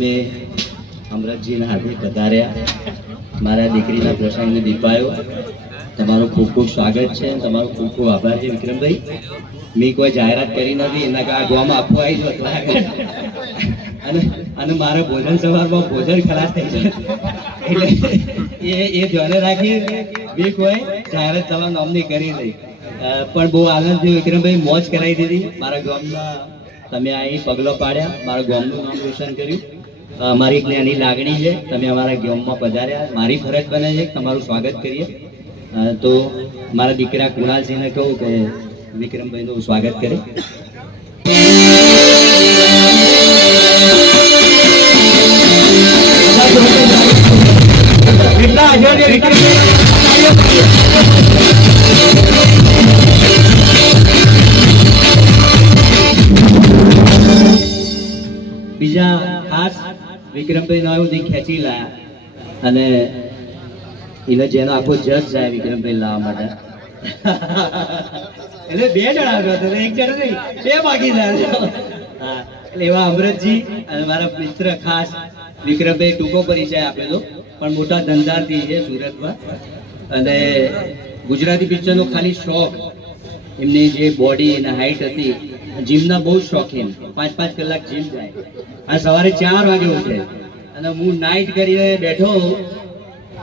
અમરતજીના હાથે પધાર્યા મારા દીકરીના પ્રસંગને દીપાયો. તમારું ખૂબ ખૂબ સ્વાગત છે. તમારો ખૂબ ખૂબ આભાર છે વિક્રમભાઈ. મેં કોઈ જાહેરાત કરી નથી, એના કારણે ગોમાં આપવા આવી જતો અને મારે ભોજન સવારમાં ભોજન ખલાસ થઈ જાય એટલે એ ધ્યાને રાખી મેં કોઈ જાહેરાત તમારા નામની કરી નહીં. પણ બહુ આનંદ થયો વિક્રમભાઈ, મોજ કરાવી દીધી. મારા ગામના તમે અહીં પગલો પાડ્યા, મારા ગામનું નામ રોશન કર્યું. મારી જ્ઞાની લાગણી છે, તમે અમારા ગામમાં પધાર્યા. મારી ફરજ બને છે તમારું સ્વાગત કરીએ. તો મારા દીકરા કુણાલસિંહને કહું કે વિક્રમભાઈનું સ્વાગત કરે. બીજા ખાસ વિક્રમભાઈ નો આવ્યું ખેંચી લાયા અને એને જેનો આખો જજ જાય વિક્રમભાઈ લાવવા માટે એટલે બે જણા આવ્યો હતો, એક જણ નહીં, બે ભાગીદાર. હા, એટલે એવા અમરતજી અને મારા મિત્ર ખાસ વિક્રમભાઈ ટૂંકો પરિચય આપેલો, પણ મોટા ધંધાર્થી છે સુરતમાં. અને ગુજરાતી પિક્ચરનો ખાલી શોખ, એમની જે બોડી અને હાઈટ હતી, જીમના બહુ શોખીન, 5-5 કલાક જીમ જાય. આ સવારે 4 વાગે ઉઠે અને હું નાઇટ કરીને બેઠો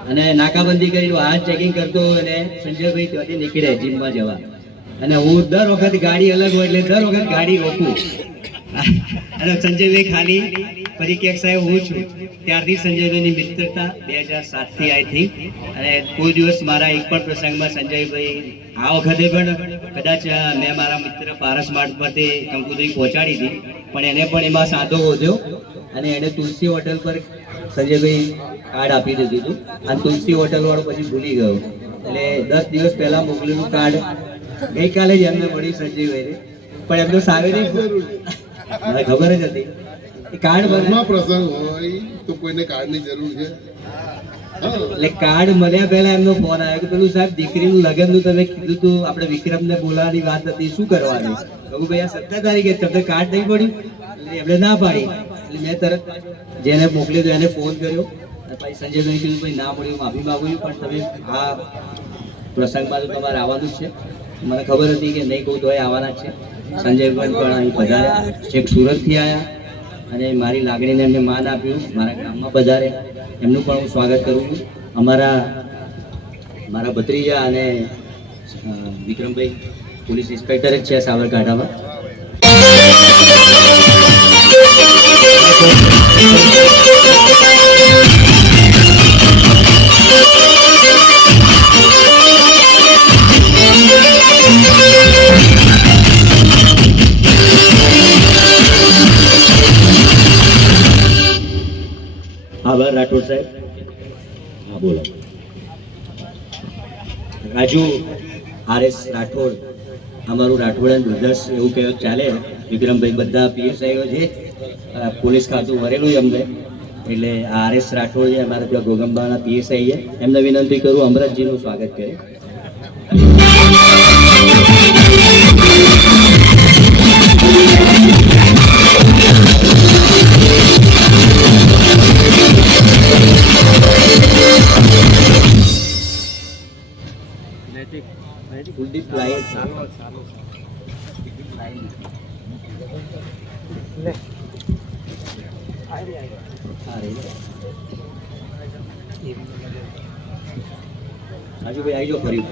અને નાકાબંધી કરીને હાથ ચેકિંગ કરતો અને સંજયભાઈ ત્યાંથી નીકળે જીમમાં જવા. અને હું દર વખત ગાડી અલગ હોય એટલે દર વખત ગાડી રોકું અને સંજયભાઈ ખાલી ફરી ક્યાંક સાહેબ હું છું. ત્યારથી સંજયભાઈની મિત્રતા 2007 થી આવી હતી. અને કોઈ દિવસ મારા એક પણ પ્રસંગમાં સંજયભાઈ આ વખતે પણ કદાચ મેં મારા મિત્ર પારસ માર્ટ પરથી કંકુત્રી પહોંચાડી હતી, પણ એને પણ એમાં સાંધો વધ્યો અને એને તુલસી હોટલ પર સંજયભાઈ કાર્ડ આપી દીધું હતું. અને તુલસી હોટલ વાળો પછી ભૂલી ગયો, એટલે 10 દિવસ પહેલા મોકલેલું કાર્ડ ગઈકાલે જ એમને મળ્યું સંજયભાઈને. પણ એમનો સાવેરી મને ખબર જ હતી કાર્ડ પ્રસંગ હોય તો કોઈને કાર્ડની જરૂર છે. એટલે કાર્ડ મળ્યા પહેલા એમનો ફોન આવ્યો કે પેલું સાહેબ દીકરીનું લગ્નનું તમે કીધું તું, આપણે વિક્રમને બોલાવાની વાત હતી, શું કરવાનું? કહું ભાઈ આ 17 તારીખે તમને કાર્ડ નહીં પડ્યું? એટલે એમણે ના પાડી. એટલે મેં તરત જેને મોકલ્યો હતો એને ફોન કર્યો. પછી સંજયભાઈ કીધું ભાઈ ના મળ્યું, માફી માગું છું, પણ તમે આ પ્રસંગમાં તો તમારે આવવાનું જ છે. મને ખબર હતી કે નહીં કહું તોય આવવાના જ છે. સંજયભાઈ પણ અહીં પધાર્યા, છેક સુરતથી આવ્યા અને મારી લાગણીને એમને માન આપ્યું, મારા ગામમાં પધારે, એમનું પણ હું સ્વાગત કરું છું. મારા ભત્રીજા અને વિક્રમભાઈ પોલીસ ઇન્સ્પેક્ટર જ છે સાબરકાંઠામાં. આભાર રાઠોડ સાહેબ. હા બોલો. રાજુ RS રાઠોડ, અમારું રાઠોડ બ્રધર્સ એવું કહેવાય ચાલે. વિક્રમભાઈ બધા PSIઓ છે, પોલીસ ખાતું ભરેલું છે અમને. એટલે RS રાઠોડ છે અમારા ત્યાં ગોગંબાના PSI છે. એમને વિનંતી કરું અમરતજીનું સ્વાગત કરે. કુલદીપ લાયર રાજુભાઈ આવી જાઓ ફરી.